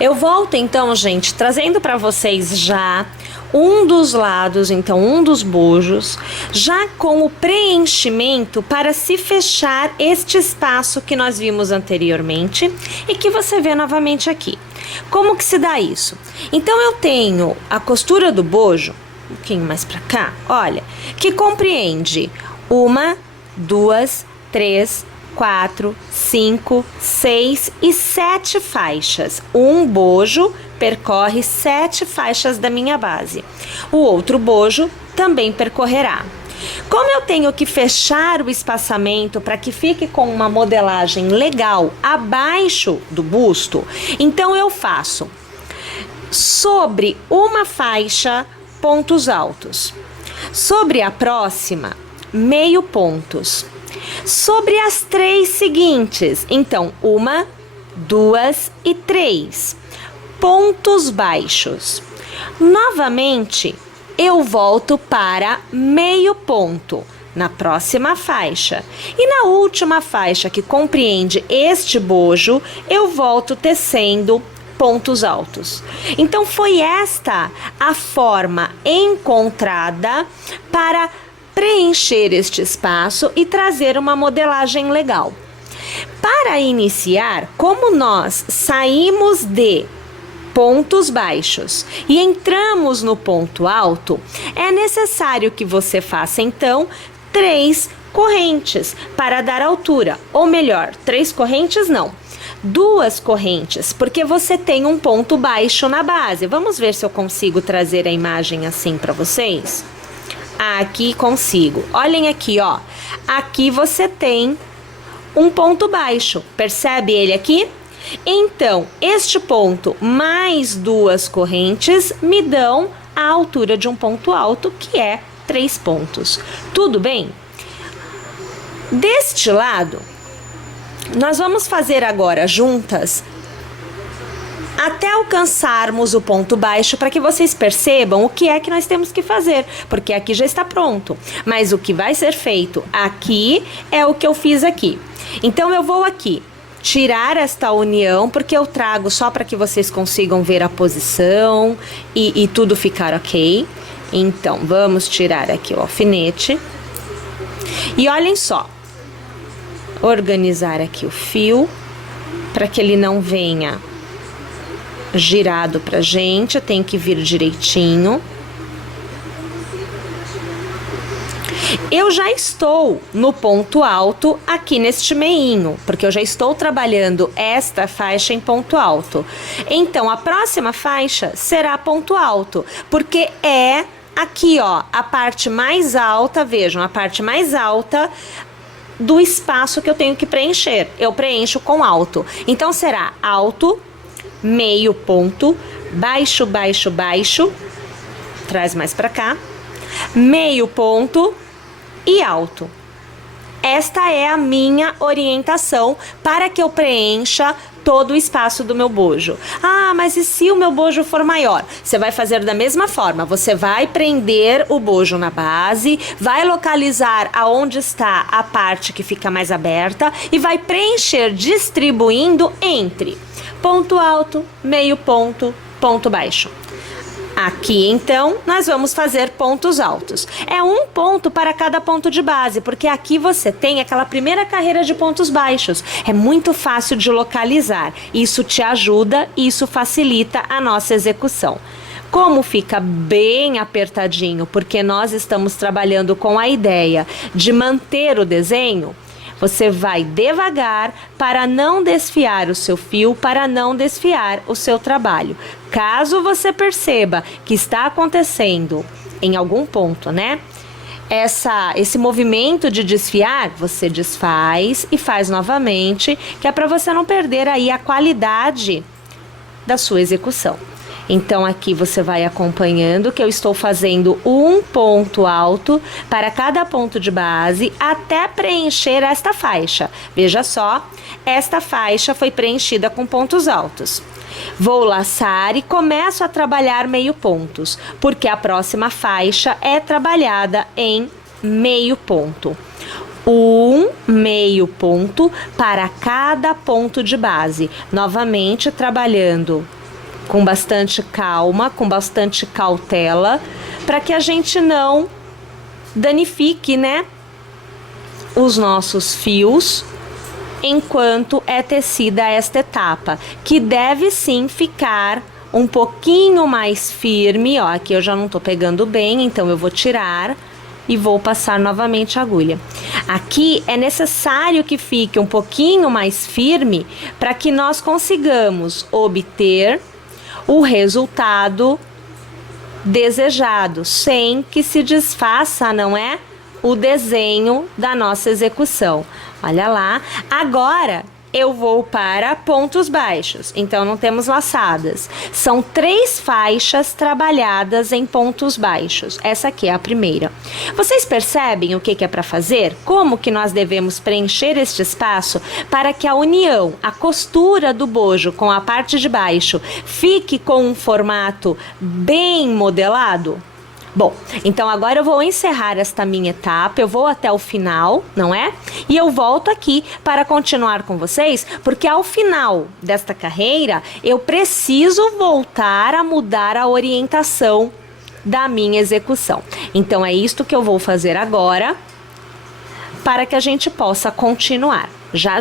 Eu volto então, gente, trazendo para vocês já um dos lados, então um dos bojos, já com o preenchimento para se fechar este espaço que nós vimos anteriormente e que você vê novamente aqui. Como que se dá isso? Então eu tenho a costura do bojo, um pouquinho mais para cá, olha, que compreende 1, 2, 3, 4, 5, 6 e 7 faixas. Um bojo percorre 7 faixas da minha base. O outro bojo também percorrerá. Como eu tenho que fechar o espaçamento para que fique com uma modelagem legal abaixo do busto, então eu faço sobre uma faixa pontos altos, sobre a próxima meio pontos, sobre as 3 seguintes, então 1, 2 e 3 pontos baixos. Novamente eu volto para meio ponto na próxima faixa e na última faixa que compreende este bojo eu volto tecendo pontos altos. Então foi esta a forma encontrada para preencher este espaço e trazer uma modelagem legal. Para iniciar, como nós saímos de pontos baixos e entramos no ponto alto, é necessário que você faça então 3 correntes para dar altura, ou melhor, 3 correntes não, 2 correntes, porque você tem um ponto baixo na base. Vamos ver se eu consigo trazer a imagem assim para vocês. Aqui consigo. Olhem aqui, ó. Aqui você tem um ponto baixo. Percebe ele aqui? Então, este ponto mais 2 correntes me dão a altura de um ponto alto, que é 3 pontos. Tudo bem? Deste lado, nós vamos fazer agora juntas até alcançarmos o ponto baixo para que vocês percebam o que é que nós temos que fazer, porque aqui já está pronto, mas o que vai ser feito aqui é o que eu fiz aqui. Então eu vou aqui tirar esta união, porque eu trago só para que vocês consigam ver a posição e tudo ficar ok. Então vamos tirar aqui o alfinete e olhem só, organizar aqui o fio para que ele não venha girado pra gente, tem que vir direitinho. Eu já estou no ponto alto aqui neste meinho, porque eu já estou trabalhando esta faixa em ponto alto. Então, a próxima faixa será ponto alto, porque é aqui, ó, a parte mais alta, vejam, a parte mais alta do espaço que eu tenho que preencher. Eu preencho com alto. Então, será alto, meio ponto, baixo, baixo, baixo, traz mais pra cá, meio ponto e alto. Esta é a minha orientação para que eu preencha todo o espaço do meu bojo. Ah, mas e se o meu bojo for maior? Você vai fazer da mesma forma, você vai prender o bojo na base, vai localizar aonde está a parte que fica mais aberta e vai preencher distribuindo entre ponto alto, meio ponto, ponto baixo. Aqui, então, nós vamos fazer pontos altos. É um ponto para cada ponto de base, porque aqui você tem aquela primeira carreira de pontos baixos. É muito fácil de localizar. Isso te ajuda e isso facilita a nossa execução. Como fica bem apertadinho, porque nós estamos trabalhando com a ideia de manter o desenho, você vai devagar para não desfiar o seu fio, para não desfiar o seu trabalho. Caso você perceba que está acontecendo em algum ponto, né? Esse movimento de desfiar, você desfaz e faz novamente, que é para você não perder aí a qualidade da sua execução. Então aqui você vai acompanhando que eu estou fazendo um ponto alto para cada ponto de base até preencher esta faixa. Veja só, esta faixa foi preenchida com pontos altos. Vou laçar e começo a trabalhar meio pontos, porque a próxima faixa é trabalhada em meio ponto. um meio ponto para cada ponto de base. Novamente trabalhando com bastante calma, com bastante cautela, para que a gente não danifique, né, os nossos fios enquanto é tecida esta etapa, que deve sim ficar um pouquinho mais firme. Ó, aqui eu já não tô pegando bem, então eu vou tirar e vou passar novamente a agulha. Aqui é necessário que fique um pouquinho mais firme para que nós consigamos obter o resultado desejado, sem que se desfaça, não é, o desenho da nossa execução. Olha lá, agora eu vou para pontos baixos, então não temos laçadas. São 3 faixas trabalhadas em pontos baixos. Essa aqui é a primeira. Vocês percebem o que é para fazer? Como que nós devemos preencher este espaço para que a união, a costura do bojo com a parte de baixo fique com um formato bem modelado? Bom, então agora eu vou encerrar esta minha etapa, eu vou até o final, não é? E eu volto aqui para continuar com vocês, porque ao final desta carreira, eu preciso voltar a mudar a orientação da minha execução. Então é isto que eu vou fazer agora, para que a gente possa continuar. Já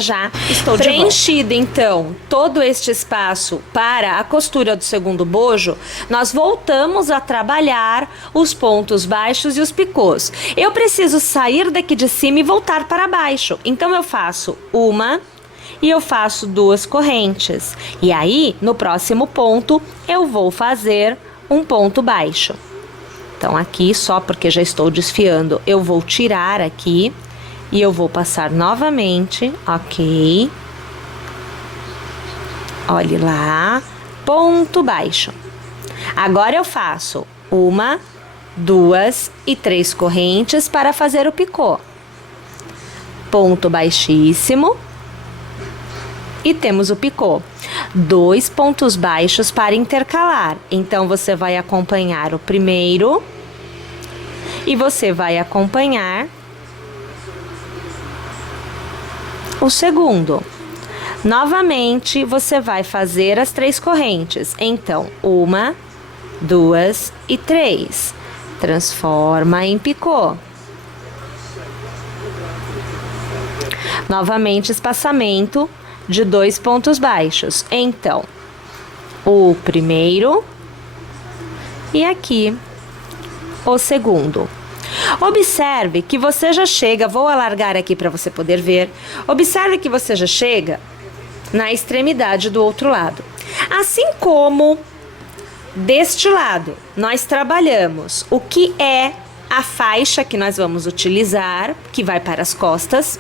estou preenchido então todo este espaço para a costura do segundo bojo. Nós voltamos a trabalhar os pontos baixos e os picôs. Eu preciso sair daqui de cima e voltar para baixo. Então eu faço uma e eu faço 2 correntes. E aí, no próximo ponto, eu vou fazer um ponto baixo. Então aqui, só porque já estou desfiando, eu vou tirar aqui. E eu vou passar novamente, ok. Olhe lá, ponto baixo. Agora eu faço 1, 2 e 3 correntes para fazer o picô. Ponto baixíssimo. E temos o picô. 2 pontos baixos para intercalar. Então, você vai acompanhar o primeiro e você vai acompanhar o segundo. Novamente, você vai fazer as 3 correntes. Então, 1, 2 e 3. Transforma em picô. Novamente, espaçamento de 2 pontos baixos. Então, o primeiro e aqui o segundo. Observe que você já chega, vou alargar aqui para você poder ver. Observe que você já chega na extremidade do outro lado. Assim como deste lado, nós trabalhamos o que é a faixa que nós vamos utilizar, que vai para as costas.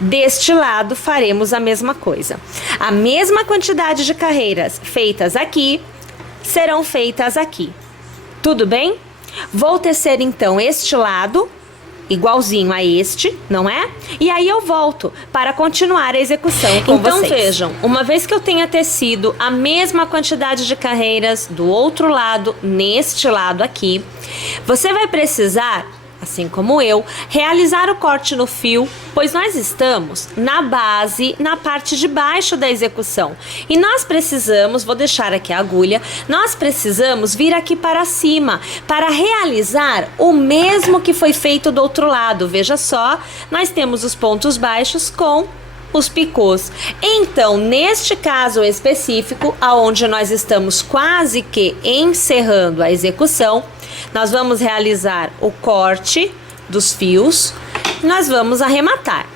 Deste lado, faremos a mesma coisa. A mesma quantidade de carreiras feitas aqui, serão feitas aqui. Tudo bem? Vou tecer então este lado, igualzinho a este, não é? E aí eu volto para continuar a execução com vocês. Então vejam, uma vez que eu tenha tecido a mesma quantidade de carreiras do outro lado, neste lado aqui, você vai precisar, assim como eu, realizar o corte no fio, pois nós estamos na base, na parte de baixo da execução. E nós precisamos, vou deixar aqui a agulha, nós precisamos vir aqui para cima, para realizar o mesmo que foi feito do outro lado. Veja só, nós temos os pontos baixos com os picôs. Então, neste caso específico, aonde nós estamos quase que encerrando a execução, nós vamos realizar o corte dos fios, nós vamos arrematar.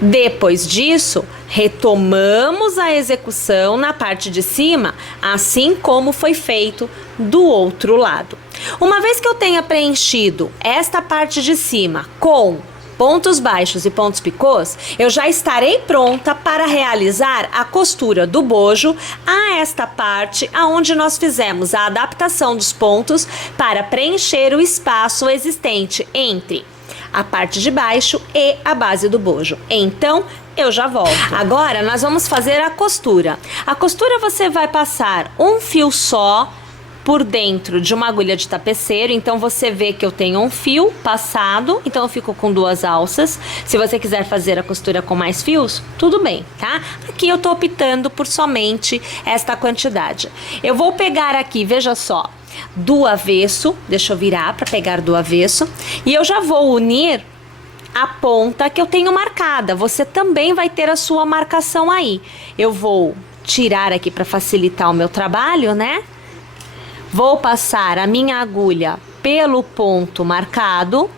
Depois disso, retomamos a execução na parte de cima, assim como foi feito do outro lado. Uma vez que eu tenha preenchido esta parte de cima com pontos baixos e pontos picôs, eu já estarei pronta para realizar a costura do bojo a esta parte aonde nós fizemos a adaptação dos pontos para preencher o espaço existente entre a parte de baixo e a base do bojo. Então, eu já volto. Agora, nós vamos fazer a costura. A costura você vai passar um fio só por dentro de uma agulha de tapeceiro. Então você vê que eu tenho um fio passado, então eu fico com 2 alças. Se você quiser fazer a costura com mais fios, tudo bem, tá? Aqui eu tô optando por somente esta quantidade. Eu vou pegar aqui, veja só, do avesso, deixa eu virar para pegar do avesso, e eu já vou unir a ponta que eu tenho marcada. Você também vai ter a sua marcação aí. Eu vou tirar aqui para facilitar o meu trabalho, né? Vou passar a minha agulha pelo ponto marcado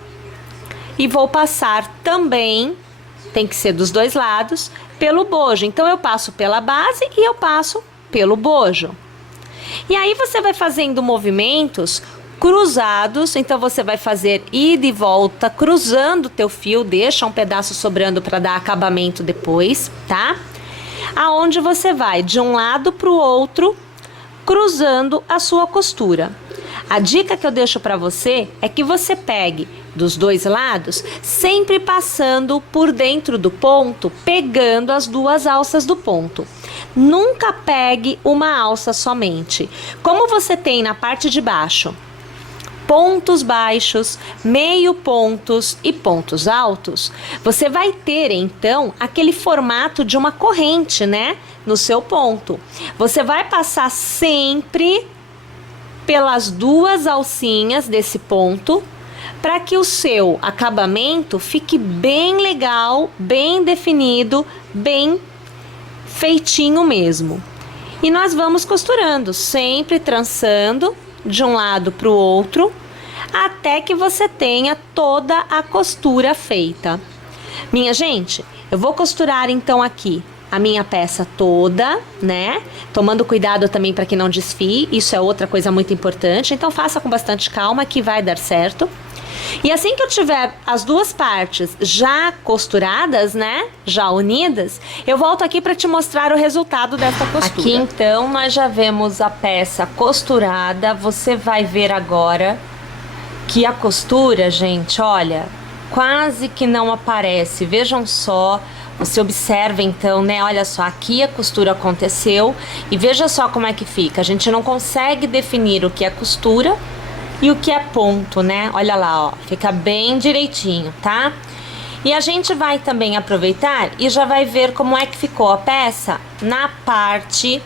e vou passar também, tem que ser dos 2 lados, pelo bojo. Então eu passo pela base e eu passo pelo bojo. E aí você vai fazendo movimentos cruzados, então você vai fazer ida e volta, cruzando o teu fio, deixa um pedaço sobrando para dar acabamento depois, tá? Aonde você vai de um lado para o outro, cruzando a sua costura. A dica que eu deixo para você é que você pegue dos 2 lados, sempre passando por dentro do ponto, pegando as 2 alças do ponto. Nunca pegue uma alça somente. Como você tem na parte de baixo pontos baixos, meio pontos e pontos altos, você vai ter então aquele formato de uma corrente, né? No seu ponto. Você vai passar sempre pelas 2 alcinhas desse ponto, para que o seu acabamento fique bem legal, bem definido, bem feitinho mesmo. E nós vamos costurando, sempre trançando de um lado para o outro, até que você tenha toda a costura feita. Minha gente, eu vou costurar então aqui a minha peça toda, né? Tomando cuidado também para que não desfie, isso é outra coisa muito importante, então faça com bastante calma que vai dar certo. E assim que eu tiver as 2 partes já costuradas, né, já unidas, eu volto aqui para te mostrar o resultado dessa costura. Aqui então nós já vemos a peça costurada. Você vai ver agora que a costura, gente, olha, quase que não aparece. Vejam só, você observa então, né, olha só, aqui a costura aconteceu e veja só como é que fica. A gente não consegue definir o que é costura e o que é ponto, né? Olha lá, ó, fica bem direitinho, tá? E a gente vai também aproveitar e já vai ver como é que ficou a peça na parte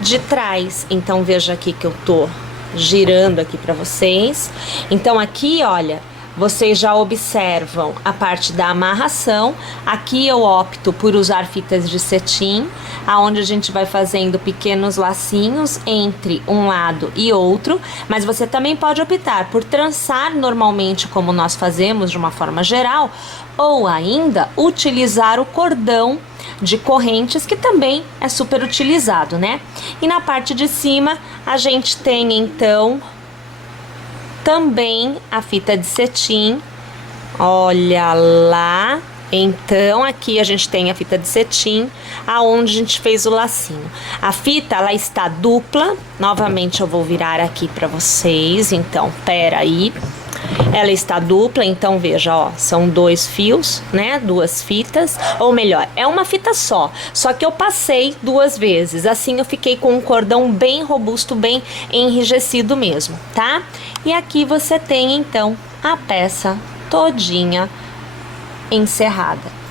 de trás. Então veja aqui que eu tô girando aqui para vocês. Então aqui, olha, vocês já observam a parte da amarração. Aqui eu opto por usar fitas de cetim, aonde a gente vai fazendo pequenos lacinhos entre um lado e outro, mas você também pode optar por trançar normalmente como nós fazemos de uma forma geral, ou ainda utilizar o cordão de correntes, que também é super utilizado, né? E na parte de cima a gente tem então também a fita de cetim, olha lá. Então aqui a gente tem a fita de cetim, aonde a gente fez o lacinho. A fita, ela está dupla, novamente eu vou virar aqui para vocês, então pera aí. Ela está dupla, então veja, ó, são 2 fios, né, 2 fitas, ou melhor, é uma fita só que eu passei 2 vezes, assim eu fiquei com um cordão bem robusto, bem enrijecido mesmo, tá? E aqui você tem então a peça todinha encerrada.